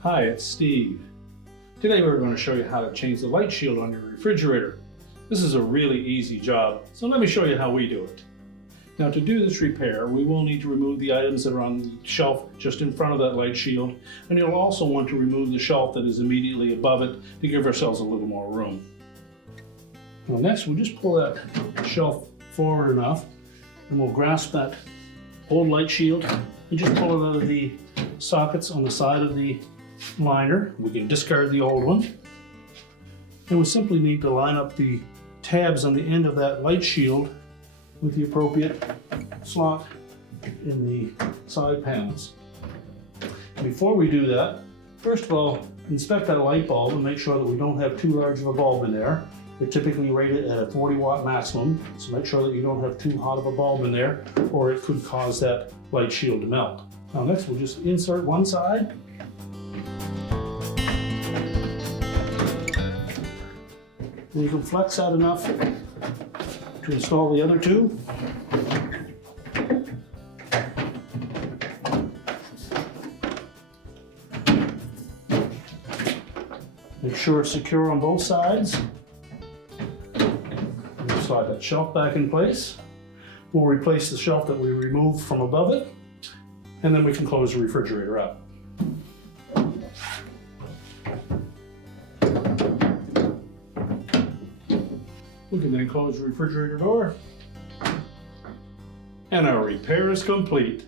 Hi, it's Steve. Today we're going to show you how to change the light shield on your refrigerator. This is a really easy job, so let me show you how we do it. Now, to do this repair, we will need to remove the items that are on the shelf just in front of that light shield, and you'll also want to remove the shelf that is immediately above it to give ourselves a little more room. Now next, we'll just pull that shelf forward enough, and we'll grasp that old light shield and just pull it out of the sockets on the side of the liner. We can discard the old one. And we simply need to line up the tabs on the end of that light shield with the appropriate slot in the side panels. Before we do that, first of all, inspect that light bulb and make sure that we don't have too large of a bulb in there. They're typically rated at a 40-watt maximum, so make sure that you don't have too hot of a bulb in there, or it could cause that light shield to melt. Now next, we'll just insert one side. And you can flex that enough to install the other two. Make sure it's secure on both sides. We'll slide that shelf back in place. We'll replace the shelf that we removed from above it, and then we can close the refrigerator up. We can then close the refrigerator door, and our repair is complete.